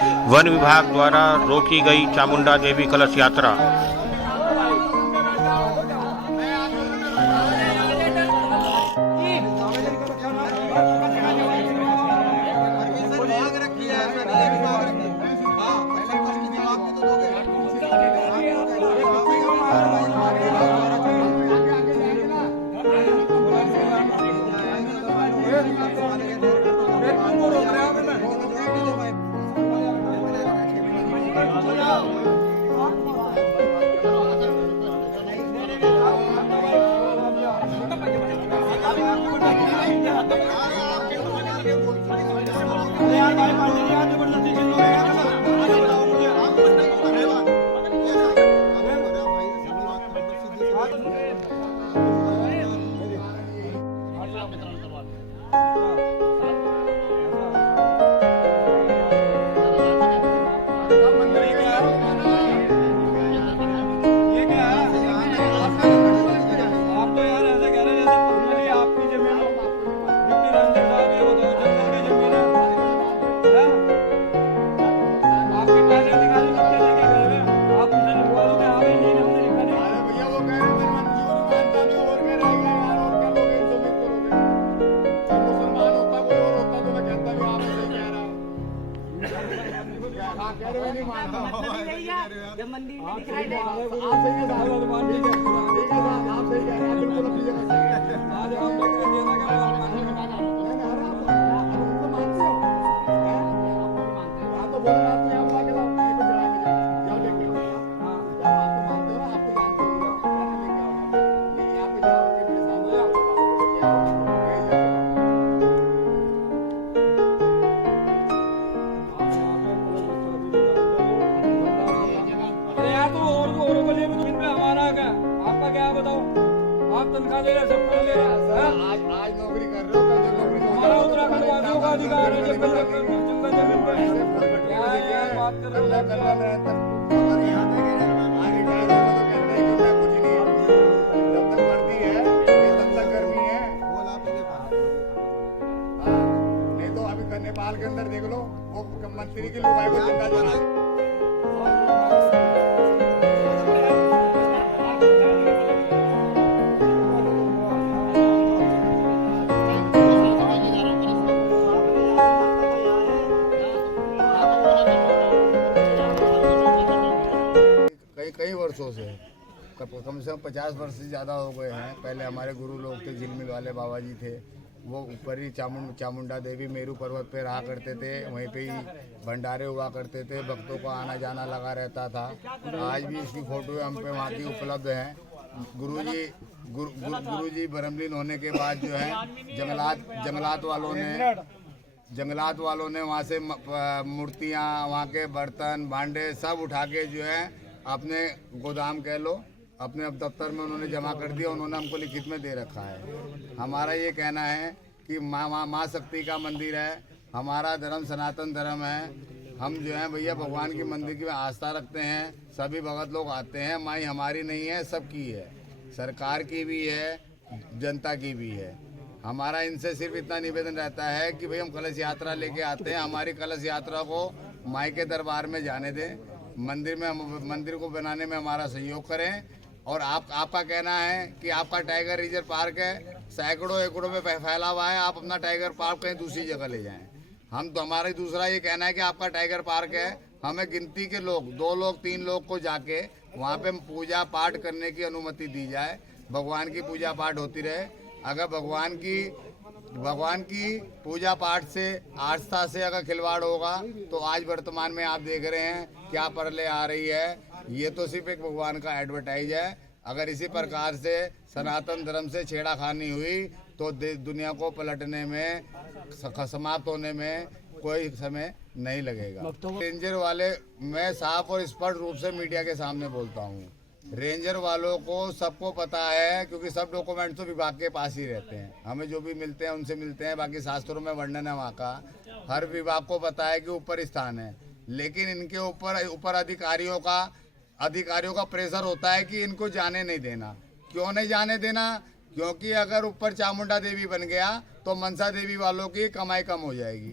One विभाग द्वारा रोकी गई चामुंडा देवी कलश यात्रा। तनख्वाह ले रहे, सब कुछ ले रहे। आज नौकरी कर रहे हो, कल नौकरी हमारा उत्तराखंड वासियों का अधिकार है। जब जंगल जमीन पे क्या यार बात कर रहे हो? जब तक वर्दी है तब तक गर्मी है। नहीं तो अभी नेपाल के अंदर देख लो, वो मंत्री की लुगाई को जिंदा जला। कई वर्षों से कम से कम 50 वर्ष से ज़्यादा हो गए हैं। पहले हमारे गुरु लोग थे, झिलमिल वाले बाबा जी थे, वो ऊपर ही चामुंडा देवी मेरू पर्वत पे रहा करते थे। वहीं पे ही भंडारे हुआ करते थे, भक्तों का आना जाना लगा रहता था। आज भी इसकी फोटो हम पे वहाँ की उपलब्ध हैं। गुरुजी ब्रह्मलीन होने के बाद जो है जंगलात वालों ने वहाँ से मूर्तियाँ, वहाँ के बर्तन भांडे सब उठा के जो है अपने गोदाम कह लो, अपने अब दफ्तर में उन्होंने जमा कर दिया। उन्होंने हमको लिखित में दे रखा है। हमारा ये कहना है कि माँ शक्ति का मंदिर है, हमारा धर्म सनातन धर्म है। हम जो है भैया भगवान की मंदिर की आस्था रखते हैं। सभी भगत लोग आते हैं। माई हमारी नहीं है, सबकी है, सरकार की भी है, जनता की भी है। हमारा इनसे सिर्फ इतना निवेदन रहता है कि भाई हम कलश यात्रा लेके आते हैं, हमारी कलश यात्रा को माई के दरबार में जाने दें, मंदिर को बनाने में हमारा सहयोग करें। और आपका कहना है कि आपका टाइगर रिजर्व पार्क है, सैकड़ों एकड़ों में फैला हुआ है, आप अपना टाइगर पार्क कहीं दूसरी जगह ले जाएं। हम तो हमारा दूसरा ये कहना है कि आपका टाइगर पार्क है, हमें गिनती के लोग 2 लोग 3 लोग को जाके वहाँ पे पूजा पाठ करने की अनुमति दी जाए, भगवान की पूजा पाठ होती रहे। अगर भगवान की पूजा पाठ से, आस्था से अगर खिलवाड़ होगा तो आज वर्तमान में आप देख रहे हैं क्या परले आ रही है। ये तो सिर्फ एक भगवान का एडवर्टाइज है। अगर इसी प्रकार से सनातन धर्म से छेड़ाखानी हुई तो दुनिया को पलटने में, समाप्त होने में कोई समय नहीं लगेगा। रेंजर वाले मैं साफ और स्पष्ट रूप से मीडिया के सामने बोलता हूँ, रेंजर वालों को सबको पता है, क्योंकि सब डॉक्यूमेंट तो विभाग के पास ही रहते हैं। हमें जो भी मिलते हैं उनसे मिलते हैं। बाकी शास्त्रों में वर्णन है वहाँ का, हर विभाग को पता है कि ऊपर स्थान है। लेकिन इनके ऊपर अधिकारियों का प्रेशर होता है कि इनको जाने नहीं देना। क्यों नहीं जाने देना? क्योंकि अगर ऊपर चामुंडा देवी बन गया तो मनसा देवी वालों की कमाई कम हो जाएगी।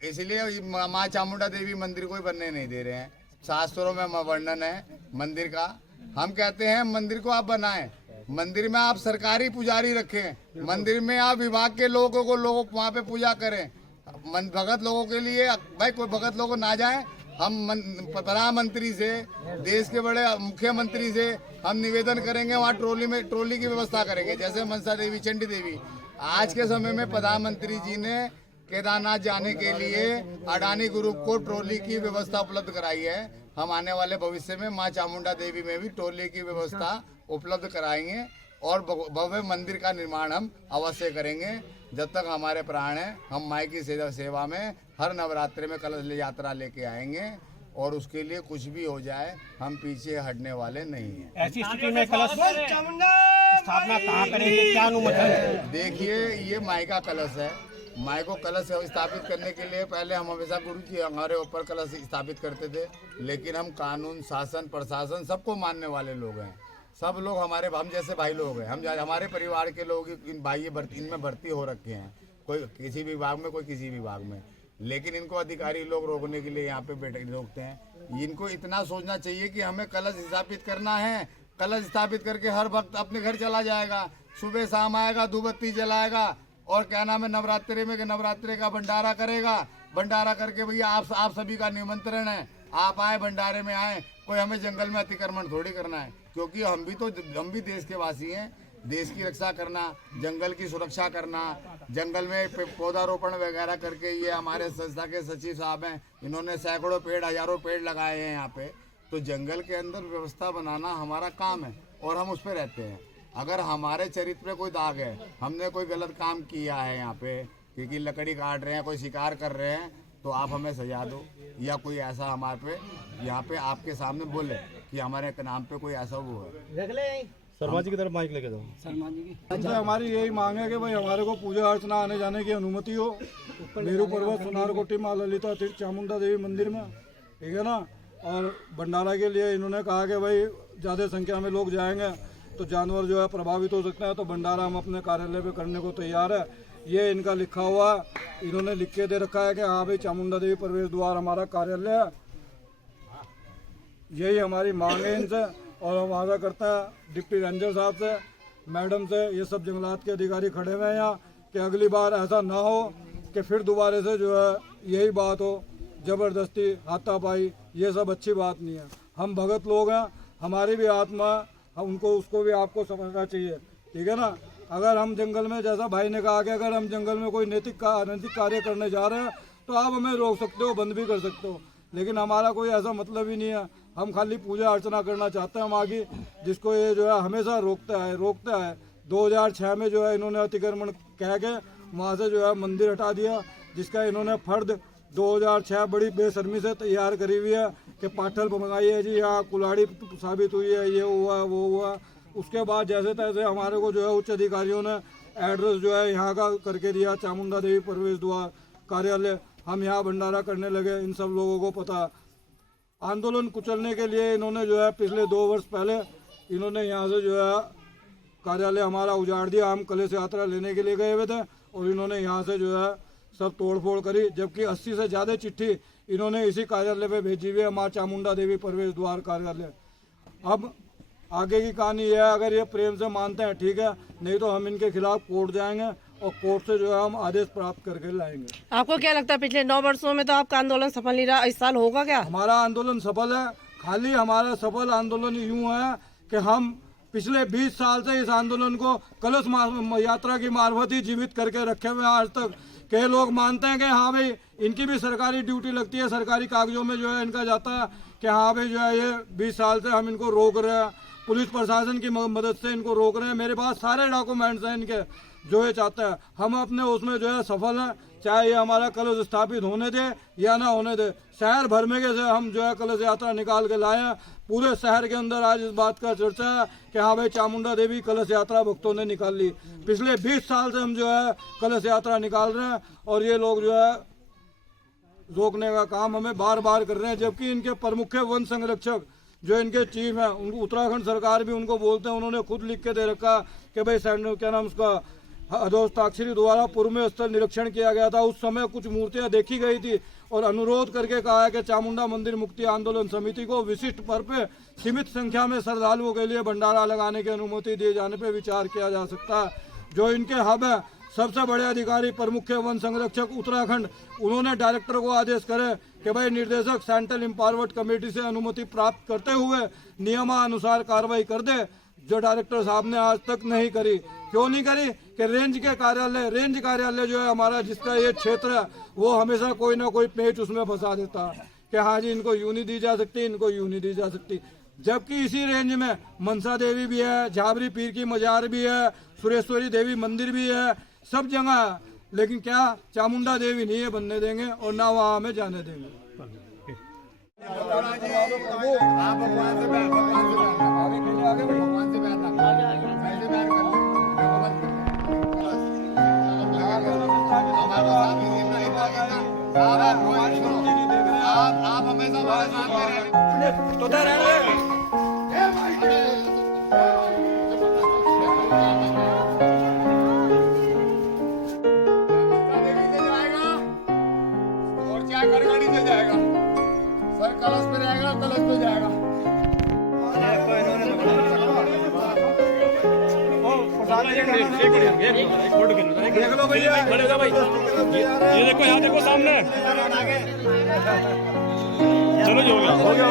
इसलिए माँ चामुंडा देवी मंदिर को ही बनने नहीं दे रहे हैं। शास्त्रों में वर्णन है मंदिर का। हम कहते हैं मंदिर को आप बनाएं, मंदिर में आप सरकारी पुजारी रखें, मंदिर में आप विभाग के लोगों को वहाँ पे पूजा करें। भगत लोगों के लिए भाई कोई भगत लोग ना जाए। हम प्रधानमंत्री से, देश के बड़े मुख्यमंत्री से हम निवेदन करेंगे, वहाँ ट्रॉली की व्यवस्था करेंगे। जैसे मनसा देवी, चंडी देवी, आज के समय में प्रधानमंत्री जी ने केदारनाथ जाने के लिए अडानी ग्रुप को ट्रॉली की व्यवस्था उपलब्ध कराई है। हम आने वाले भविष्य में मां चामुंडा देवी में भी ट्रॉली की व्यवस्था उपलब्ध कराएंगे और भव्य मंदिर का निर्माण हम अवश्य करेंगे। जब तक हमारे प्राण हैं, हम माई की सेवा में हर नवरात्रि में कलश यात्रा लेके आएंगे और उसके लिए कुछ भी हो जाए हम पीछे हटने वाले नहीं हैं। ऐसी स्थिति में कलश स्थापना कहाँ करेंगे, क्या अनुमति है? देखिए, ये माई का कलश है। माई को कलश स्थापित करने के लिए पहले हम हमेशा गुरु जी हमारे ऊपर कलश स्थापित करते थे, लेकिन हम कानून, शासन, प्रशासन सबको मानने वाले लोग हैं। सब लोग हम जैसे भाई लोग हैं। हमारे परिवार के लोग इनमें भर्ती हो रखे हैं, कोई किसी विभाग में, कोई किसी विभाग में, लेकिन इनको अधिकारी लोग रोकने के लिए यहाँ पे रोकते हैं। इनको इतना सोचना चाहिए कि हमें कलश स्थापित करना है। कलश स्थापित करके हर वक्त अपने घर चला जाएगा, सुबह शाम आएगा, धूपबत्ती जलाएगा और क्या नाम है, नवरात्रि का भंडारा करेगा। भंडारा करके भैया आप सभी का निमंत्रण है, आप आए, भंडारे में आए। कोई हमें जंगल में अतिक्रमण थोड़ी करना है, क्योंकि हम भी देश के वासी हैं। देश की रक्षा करना, जंगल की सुरक्षा करना, जंगल में पौधारोपण वगैरह करके, ये हमारे संस्था के सचिव साहब हैं, इन्होंने सैकड़ों पेड़, हजारों पेड़ लगाए हैं यहाँ पे। तो जंगल के अंदर व्यवस्था बनाना हमारा काम है और हम उस पर रहते हैं। अगर हमारे चरित्र पे कोई दाग है, हमने कोई गलत काम किया है यहाँ पे, क्योंकि लकड़ी काट रहे हैं, कोई शिकार कर रहे हैं, तो आप हमें सजा दो, या कोई ऐसा हमारे पे यहाँ पे आपके सामने बोले कि हमारे नाम पे कोई ऐसा वो है। शर्मा जी की तरफ माइक लेके दो। हमसे हमारी यही मांग है कि भाई हमारे को पूजा अर्चना आने जाने की अनुमति हो मेरू पर्वत, सुनारकोटी, माँ ललिता तीर्थ, चामुंडा देवी मंदिर में, ठीक है ना। और भंडारा के लिए इन्होंने कहा कि भाई ज़्यादा संख्या में लोग जाएंगे तो जानवर जो है प्रभावित हो सकते हैं, तो भंडारा हम अपने कार्यालय पे करने को तैयार है। ये इनका लिखा हुआ, इन्होंने लिख के दे रखा है कि हाँ भाई चामुंडा देवी प्रवेश द्वार हमारा कार्यालय है। यही हमारी मांग है इनसे। और हम आशा करते हैं डिप्टी रेंजर साहब से, मैडम से, ये सब जंगलात के अधिकारी खड़े हुए हैं यहाँ, कि अगली बार ऐसा ना हो कि फिर दोबारा से जो है यही बात हो, ज़बरदस्ती, हाथापाई, ये सब अच्छी बात नहीं है। हम भगत लोग हैं, हमारी भी आत्मा, उनको उसको भी आपको समझना चाहिए, ठीक है ना। अगर हम जंगल में, जैसा भाई ने कहा कि अगर हम जंगल में कोई अनैतिक कार्य करने जा रहे हैं तो आप हमें रोक सकते हो, बंद भी कर सकते हो, लेकिन हमारा कोई ऐसा मतलब ही नहीं है। हम खाली पूजा अर्चना करना चाहते हैं माँ की, जिसको ये जो है हमेशा रोकता है। 2006 में जो है इन्होंने अतिक्रमण कह के वहाँ से जो है मंदिर हटा दिया, जिसका इन्होंने फर्द 2006 बड़ी बेशर्मी से तैयार करी हुई है कि पाठल मंगाई है जी, यहाँ कुल्हाड़ी साबित हुई है, ये हुआ वो हुआ। उसके बाद जैसे तैसे हमारे को जो है उच्च अधिकारियों ने एड्रेस जो है यहाँ का करके दिया, चामुंडा देवी प्रवेश द्वार कार्यालय। हम यहाँ भंडारा करने लगे, इन सब लोगों को पता। आंदोलन कुचलने के लिए इन्होंने जो है पिछले 2 वर्ष पहले इन्होंने यहाँ से जो है कार्यालय हमारा उजाड़ दिया। हम कलश यात्रा लेने के लिए गए हुए थे और इन्होंने यहाँ से जो है सब तोड़फोड़ करी, जबकि 80 से ज़्यादा चिट्ठी इन्होंने इसी कार्यालय पे भेजी हुई है, माँ चामुंडा देवी प्रवेश द्वार कार्यालय। अब आगे की कहानी यह है, अगर ये प्रेम से मानते हैं ठीक है, नहीं तो हम इनके खिलाफ कोर्ट जाएंगे और कोर्ट से जो है हम आदेश प्राप्त करके लाएंगे। आपको क्या लगता है पिछले 9 वर्षों में तो आपका आंदोलन सफल नहीं रहा, इस साल होगा क्या? हमारा आंदोलन सफल है। खाली हमारा सफल आंदोलन यूँ है कि हम पिछले 20 साल से इस आंदोलन को कलश यात्रा की मार्फत ही जीवित करके रखे हुए हैं आज तक। कई लोग मानते हैं कि हाँ भाई इनकी भी सरकारी ड्यूटी लगती है, सरकारी कागजों में जो है इनका जाता है कि हाँ भाई जो है ये 20 साल से हम इनको रोक रहे हैं, पुलिस प्रशासन की मदद से इनको रोक रहे हैं। मेरे पास सारे डॉक्यूमेंट्स हैं इनके, जो ये चाहते हैं। हम अपने उसमें जो है सफल हैं, चाहे ये हमारा कलश स्थापित होने दे या ना होने दे। शहर भर में से हम जो है कलश यात्रा निकाल के लाए हैं। पूरे शहर के अंदर आज इस बात का चर्चा है कि हाँ भाई चामुंडा देवी कलश यात्रा भक्तों ने निकाल ली। पिछले 20 साल से हम जो है कलश यात्रा निकाल रहे हैं और ये लोग जो है रोकने का काम हमें बार बार कर रहे हैं, जबकि इनके प्रमुख वन संरक्षक जो इनके चीफ हैं, उनको उत्तराखंड सरकार भी उनको बोलते हैं, उन्होंने खुद लिख के दे रखा कि भाई क्या नाम उसका हस्ताक्षरी द्वारा पूर्व में स्थल निरीक्षण किया गया था। उस समय कुछ मूर्तियां देखी गई थी और अनुरोध करके कहा है कि चामुंडा मंदिर मुक्ति आंदोलन समिति को विशिष्ट पर पे सीमित संख्या में श्रद्धालुओं के लिए भंडारा लगाने की अनुमति दिए जाने पर विचार किया जा सकता है। जो इनके हब है, सबसे बड़े अधिकारी प्रमुख वन संरक्षक उत्तराखंड, उन्होंने डायरेक्टर को आदेश करे कि भाई निर्देशक सेंट्रल एम्पावरमेंट कमेटी से अनुमति प्राप्त करते हुए नियमानुसार कार्रवाई कर दे, जो डायरेक्टर साहब ने आज तक नहीं करी। क्यों नहीं करी? कि रेंज कार्यालय जो है हमारा, जिसका ये क्षेत्र है, वो हमेशा कोई ना कोई पेच उसमें फंसा देता है कि हाँ जी इनको यूं नहीं दी जा सकती, इनको यूं नहीं दी जा सकती। जबकि इसी रेंज में मनसा देवी भी है, झाबरी पीर की मजार भी है, सुरेश्वरी देवी मंदिर भी है, सब जगह है। लेकिन क्या चामुंडा देवी नहीं है बनने देंगे और ना वहाँ हमें जाने देंगे। आप भगवान से प्यार आप हमेशा हमारे साथ में तो रहने गाड़ी से जाएगा सर, कलश पे जाएगा, कलश पे जाएगा। देख लो भैया, ये देखो, यहाँ देखो सामने। चलो जी, हो गया।